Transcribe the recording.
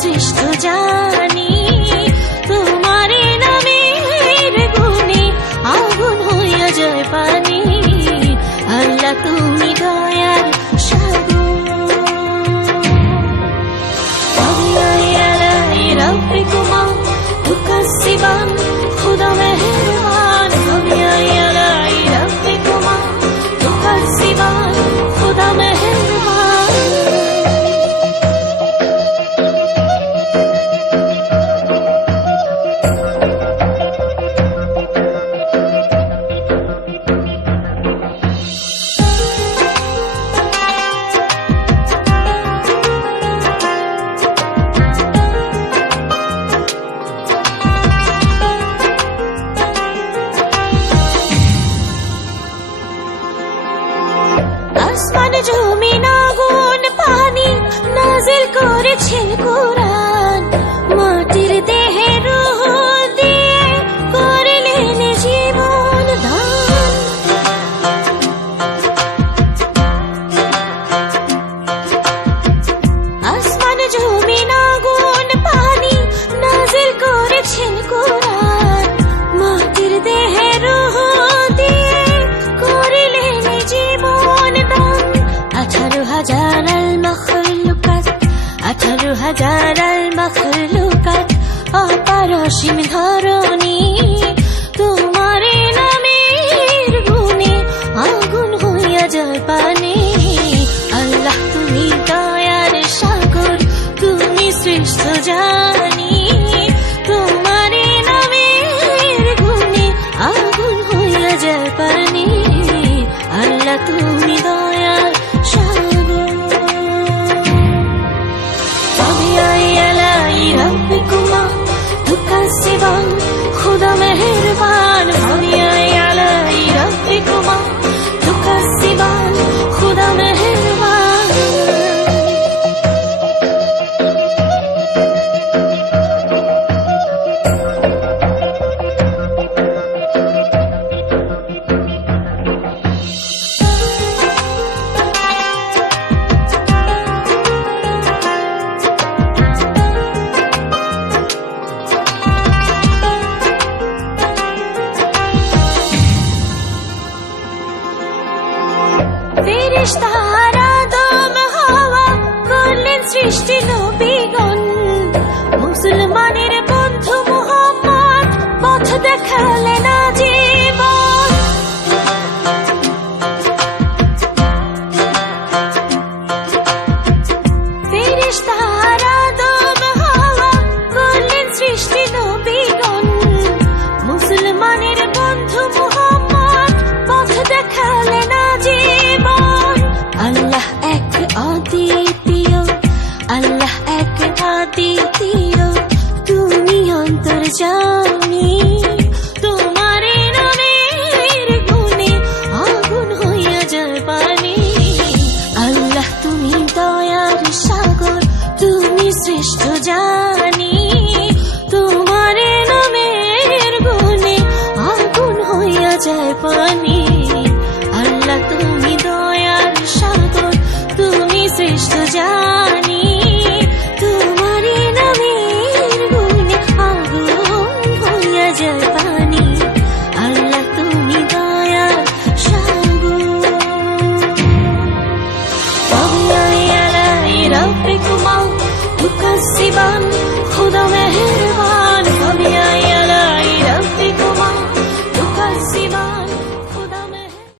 শ্রেষ্ঠ জানি, তোমার নামের গুণে আগুন হইয়া যায় পানি। আল্লাহ তুমি দয়ার সাগর, রব্বিকুমা তুকাসসিবান, খুদা মেহেরবান। রব্বিকুমা তুকাসসিবান, খুদা মেহেরবান। আসমান জমিন আগুন পানি নাজিল করেছেন কুরআন, মাটির দেহে রূহ দিয়ে করলেন জীবন দান। আসমান জমিন আগুন পানি নাজিল করেছেন কুরআন, মাটির দেহে রূহ দিয়ে করলেন জীবন দান। 18,000 المخلوقات 18,000 المخلوقات অপারসীম ধরণী, তোমার নামের গুণে আগুন হইয়া যায় পানি। আল্লাহ তুমি দয়ার সাগর, তুমি শ্রেষ্ঠ জানি, তোমার নামের গুণে আগুন হইয়া যায় পানি। আল্লাহ তুমি দয়ার সাগর। রব্বিকুমা তুকাসসিবান, খুদা মেহেরবান। রব্বিকুমা তুকাসসিবান, খুদা মেহেরবান। ফেরেশতারা আদম হাওয়া করলেন সৃষ্টি নবীগণ, মুসলমানের বন্ধু মুহাম্মদ পথ দেখালেন আজীবন। ফেরেশতারা আদম হাওয়া করলেন সৃষ্টি নবীগণ, মুসলমানের বন্ধু মুহাম্মদ পথ দেখালেন আজীবন। আল্লাহ এক অদ্বিতীয়, আল্লাহ এক অদ্বিতীয়, তুমি অন্তর্যামী, তোমার নামের গুণে আগুন হইয়া যায় পানি। আল্লাহ তুমি দয়ার সাগর, তুমি শ্রেষ্ঠ জানি, তোমার নামের গুণে আগুন হইয়া যায় পানি। আল্লাহ তুমি দয়ার সাগর, তুমি শ্রেষ্ঠ জানি, তোমার নামের গুণে আগুন হইয়া যায় পানি। আল্লাহ তুমি দয়ার সাগর। রব্বিকুমা